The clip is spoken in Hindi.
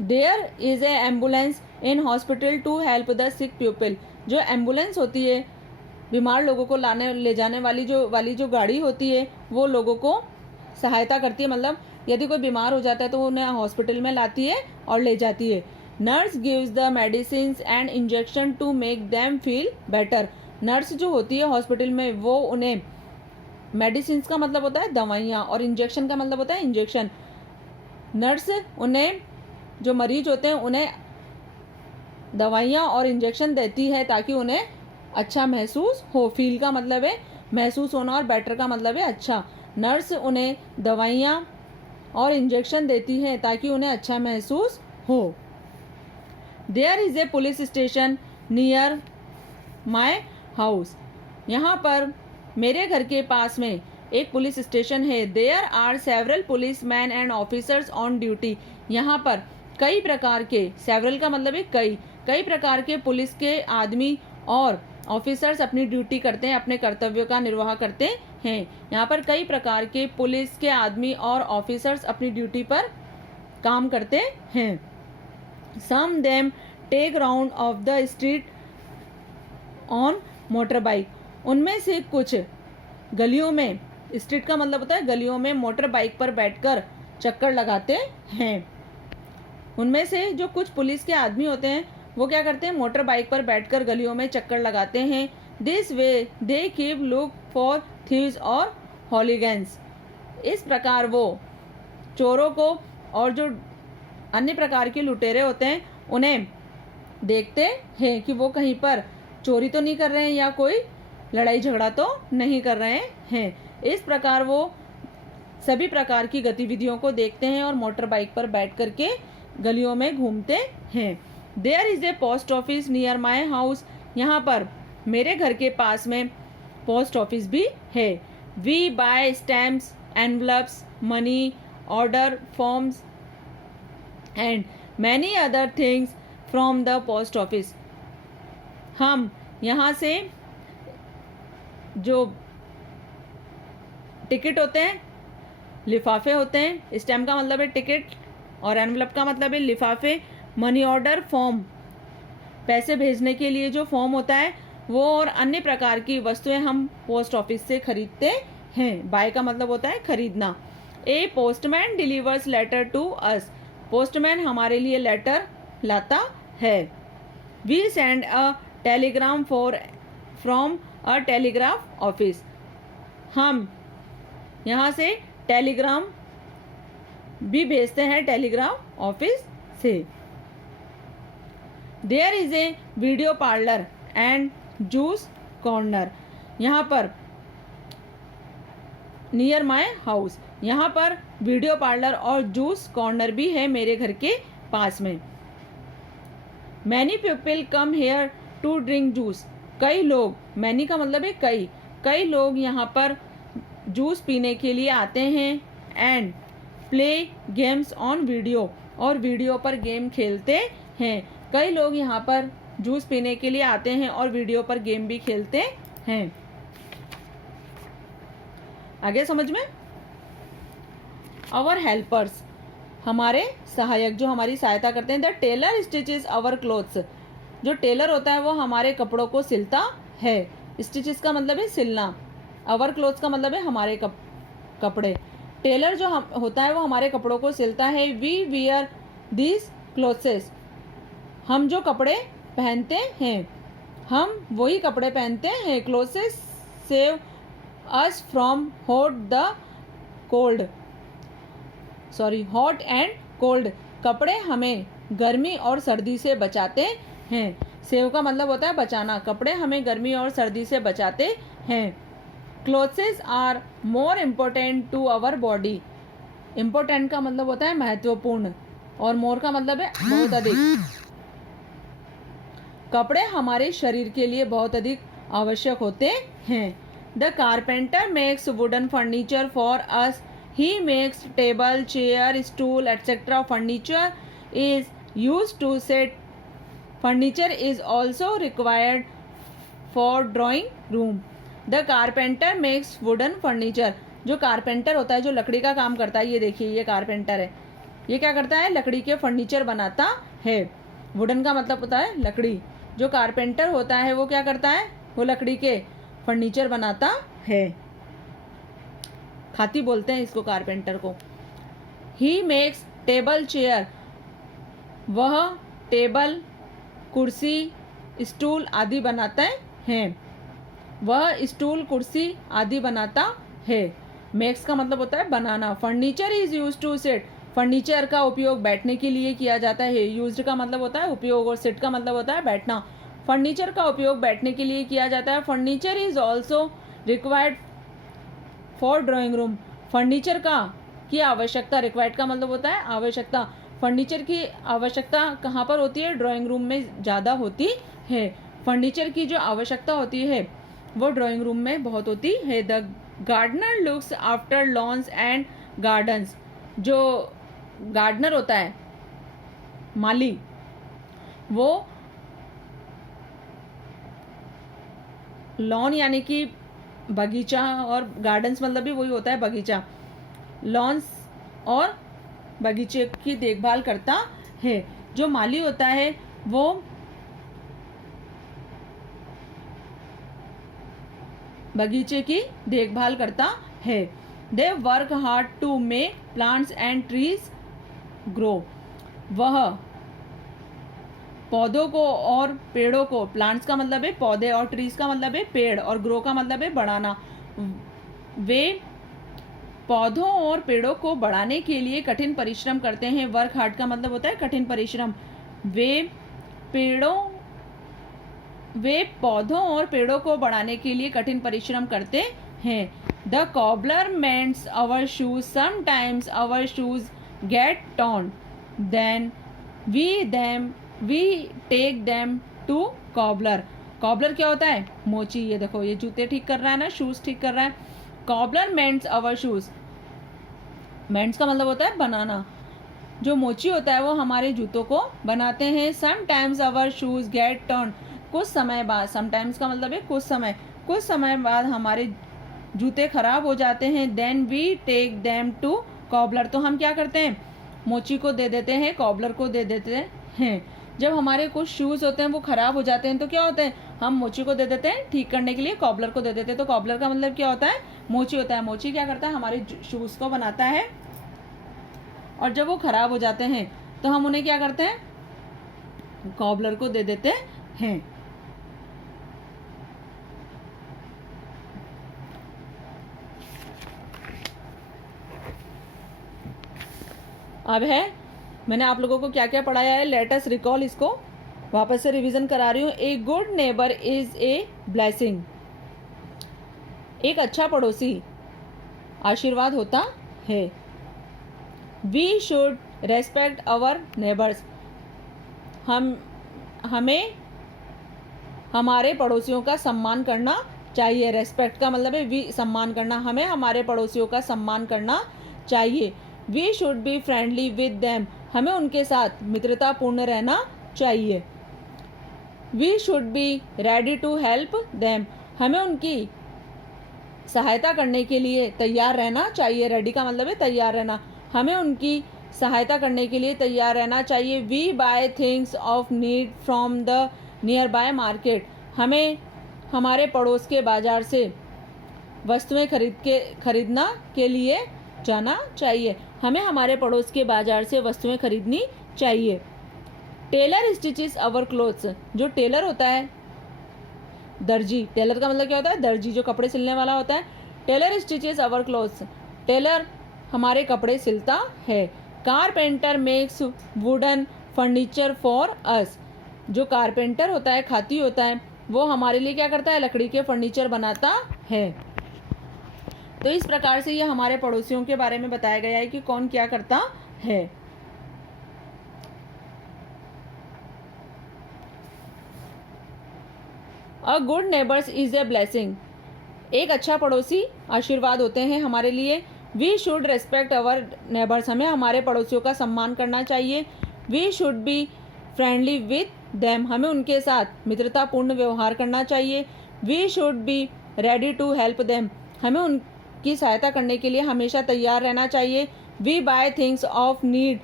There is a ambulance in hospital to help the sick people. जो एम्बुलेंस होती है, बीमार लोगों को ले जाने वाली जो गाड़ी होती है, वो लोगों को सहायता करती है। मतलब यदि कोई बीमार हो जाता है तो उन्हें हॉस्पिटल में लाती है और ले जाती है। Nurse gives the medicine and injection to make them feel better. Nurse जो होती है हॉस्पिटल में, वो उन्हें, मेडिसिन का मतलब होता है दवाइयाँ और इंजेक्शन का मतलब होता है इंजेक्शन। नर्स उन्हें, जो मरीज होते हैं उन्हें दवाइयाँ और इंजेक्शन देती है ताकि उन्हें अच्छा महसूस हो। फील का मतलब है महसूस होना और बेटर का मतलब है अच्छा। नर्स उन्हें दवाइयाँ और इंजेक्शन देती है ताकि उन्हें अच्छा महसूस हो। There is a police station near my house. यहाँ पर मेरे घर के पास में एक पुलिस स्टेशन है। There are several police man and officers on duty. यहाँ पर कई प्रकार के, सेवरल का मतलब है कई प्रकार के पुलिस के आदमी और ऑफिसर्स अपनी ड्यूटी करते हैं, अपने कर्तव्यों का निर्वाह करते हैं। यहाँ पर कई प्रकार के पुलिस के आदमी और ऑफिसर्स अपनी ड्यूटी पर काम करते हैं। Some them take round of the street on motor bike. उनमें से कुछ गलियों में, स्ट्रीट का मतलब होता है गलियों में, मोटर बाइक पर बैठकर चक्कर लगाते हैं। उनमें से जो कुछ पुलिस के आदमी होते हैं वो क्या करते हैं, मोटर बाइक पर बैठकर गलियों में चक्कर लगाते हैं। This way they keep look for thieves और हॉलीगन्स। इस प्रकार वो चोरों को और जो अन्य प्रकार के लुटेरे होते हैं उन्हें देखते हैं कि वो कहीं पर चोरी तो नहीं कर रहे हैं या कोई लड़ाई झगड़ा तो नहीं कर रहे हैं। इस प्रकार वो सभी प्रकार की गतिविधियों को देखते हैं और मोटर बाइक पर बैठ करके गलियों में घूमते हैं। There is a post office near my house. यहाँ पर मेरे घर के पास में पोस्ट ऑफिस भी है। We buy stamps, envelopes, money order forms and many other things from the post office. हम यहाँ से जो टिकट होते हैं, लिफाफे होते हैं, स्टैम्प का मतलब है टिकट और एनवलप का मतलब है लिफाफे, मनी ऑर्डर फॉर्म, पैसे भेजने के लिए जो फॉर्म होता है वो, और अन्य प्रकार की वस्तुएं हम पोस्ट ऑफिस से खरीदते हैं। बाय का मतलब होता है खरीदना। A postman delivers letter to us. Postman हमारे लिए लेटर लाता है। We send a telegram from a telegraph office. हम यहाँ से टेलीग्राम भी भेजते हैं टेलीग्राफ ऑफिस से। There is a video parlour and juice corner. यहाँ पर नियर माई हाउस, यहाँ पर वीडियो पार्लर और जूस कॉर्नर भी है मेरे घर के पास में। Many people come here to drink juice. कई लोग, मैनी का मतलब है कई लोग यहाँ पर जूस पीने के लिए आते हैं। And play games on video, और वीडियो पर गेम खेलते हैं। कई लोग यहाँ पर जूस पीने के लिए आते हैं और वीडियो पर गेम भी खेलते हैं। आगे समझ में। आवर हेल्पर्स, हमारे सहायक जो हमारी सहायता करते हैं। The tailor stitches our clothes. जो टेलर होता है वो हमारे कपड़ों को सिलता है। स्टिचेस का मतलब है सिलना, आवर क्लोथ्स का मतलब है हमारे कपड़े। टेलर जो होता है वो हमारे कपड़ों को सिलता है। We wear this clothes. हम जो कपड़े पहनते हैं, हम वही कपड़े पहनते हैं। Clothes save us from hot and cold. कपड़े हमें गर्मी और सर्दी से बचाते हैं। सेव का मतलब होता है बचाना। कपड़े हमें गर्मी और सर्दी से बचाते हैं। Clothes are more important to our body. Important का मतलब होता है महत्वपूर्ण, और मोर का मतलब है बहुत अधिक। कपड़े हमारे शरीर के लिए बहुत अधिक आवश्यक होते हैं। The carpenter makes wooden furniture for us. He makes table, chair, stool etcetera. Furniture is used to set. Furniture is also required for drawing room. The carpenter makes wooden furniture. जो कारपेंटर होता है, जो लकड़ी का काम करता है, ये देखिए ये कारपेंटर है, ये क्या करता है, लकड़ी के फर्नीचर बनाता है। वुडन का मतलब होता है लकड़ी। जो कारपेंटर होता है वो क्या करता है, वो लकड़ी के फर्नीचर बनाता है। खाती बोलते हैं इसको, कारपेंटर को। ही मेक्स टेबल चेयर, वह टेबल, कुर्सी, स्टूल आदि बनाते हैं। वह स्टूल, कुर्सी आदि बनाता है। मेक्स का मतलब होता है बनाना। Furniture is use to sit, furniture का उपयोग बैठने के लिए किया जाता है। यूज्ड का मतलब होता है उपयोग और सिट का मतलब होता है बैठना। फर्नीचर का उपयोग बैठने के लिए किया जाता है। Furniture is also required for drawing room, furniture का की आवश्यकता, रिक्वायर्ड का मतलब होता है आवश्यकता। फर्नीचर की आवश्यकता कहाँ पर होती है, ड्राइंग रूम में ज़्यादा होती है। फर्नीचर की जो आवश्यकता होती है वो ड्राइंग रूम में बहुत होती है। The gardener looks after lawns and gardens, जो गार्डनर होता है, माली, वो लॉन यानी कि बगीचा, और गार्डन्स मतलब भी वही होता है बगीचा। लॉन्स और बगीचे की देखभाल करता है। जो माली होता है वो बगीचे की देखभाल करता है। They work hard to make plants and trees grow, वह पौधों को और पेड़ों को, प्लांट्स का मतलब है पौधे और ट्रीज का मतलब है पेड़ और ग्रो का मतलब है बढ़ाना, वे पौधों और पेड़ों को बढ़ाने के लिए कठिन परिश्रम करते हैं। वर्क हार्ड का मतलब होता है कठिन परिश्रम। वे पौधों और पेड़ों को बढ़ाने के लिए कठिन परिश्रम करते हैं। The cobbler mends our shoes, sometimes our shoes get torn, then we take them to cobbler. Cobbler क्या होता है, मोची। ये देखो, ये जूते ठीक कर रहा है ना, शूज ठीक कर रहा है। कॉबलर मेंड्स आवर शूज, मेंड्स का मतलब होता है बनाना। जो मोची होता है वो हमारे जूतों को बनाते हैं। Sometimes our shoes get torn, कुछ समय बाद, समटाइम्स का मतलब है कुछ समय बाद हमारे जूते खराब हो जाते हैं। Then we take them to cobbler, तो हम क्या करते हैं, मोची को दे देते हैं, कॉबलर को दे देते हैं। जब हमारे कुछ शूज़ होते हैं वो ख़राब हो जाते हैं तो क्या होता है, हम मोची को दे देते हैं ठीक करने के लिए, कॉबलर को दे देते हैं। तो कॉबलर का मतलब क्या होता है, मोची होता है। मोची क्या करता है, हमारे शूज़ को बनाता है, और जब वो ख़राब हो जाते हैं तो हम उन्हें क्या करते हैं, कॉबलर को दे देते हैं। अब है, मैंने आप लोगों को क्या क्या पढ़ाया है, लेट अस रिकॉल, इसको वापस से रिवीजन करा रही हूँ। A good neighbour is a blessing, एक अच्छा पड़ोसी आशीर्वाद होता है। We should respect our neighbours, हमें हमारे पड़ोसियों का सम्मान करना चाहिए। रेस्पेक्ट का मतलब है वी, सम्मान करना, हमें हमारे पड़ोसियों का सम्मान करना चाहिए। We should be friendly with them, हमें उनके साथ मित्रतापूर्ण रहना चाहिए। We should be ready to help them, हमें उनकी सहायता करने के लिए तैयार रहना चाहिए। रेडी का मतलब है तैयार रहना, हमें उनकी सहायता करने के लिए तैयार रहना चाहिए। We buy things of need from the nearby market, हमें हमारे पड़ोस के बाजार से वस्तुएं खरीदना के लिए जाना चाहिए। हमें हमारे पड़ोस के बाजार से वस्तुएं खरीदनी चाहिए। टेलर स्टिचेस आवर क्लोथ्स, जो टेलर होता है, दर्जी, टेलर का मतलब क्या होता है, दर्जी, जो कपड़े सिलने वाला होता है। Tailor stitches our clothes, tailor हमारे कपड़े सिलता है। Carpenter makes wooden furniture for us, जो कारपेंटर होता है, खाती होता है, वो हमारे लिए क्या करता है, लकड़ी के फर्नीचर बनाता है। तो इस प्रकार से ये हमारे पड़ोसियों के बारे में बताया गया है कि कौन क्या करता है। A good neighbours is a blessing, एक अच्छा पड़ोसी आशीर्वाद होते हैं हमारे लिए। We should respect our neighbours, हमें हमारे पड़ोसियों का सम्मान करना चाहिए। We should be friendly with them, हमें उनके साथ मित्रतापूर्ण व्यवहार करना चाहिए। We should be ready to help them, हमें उनकी सहायता करने के लिए हमेशा तैयार रहना चाहिए। We buy things of need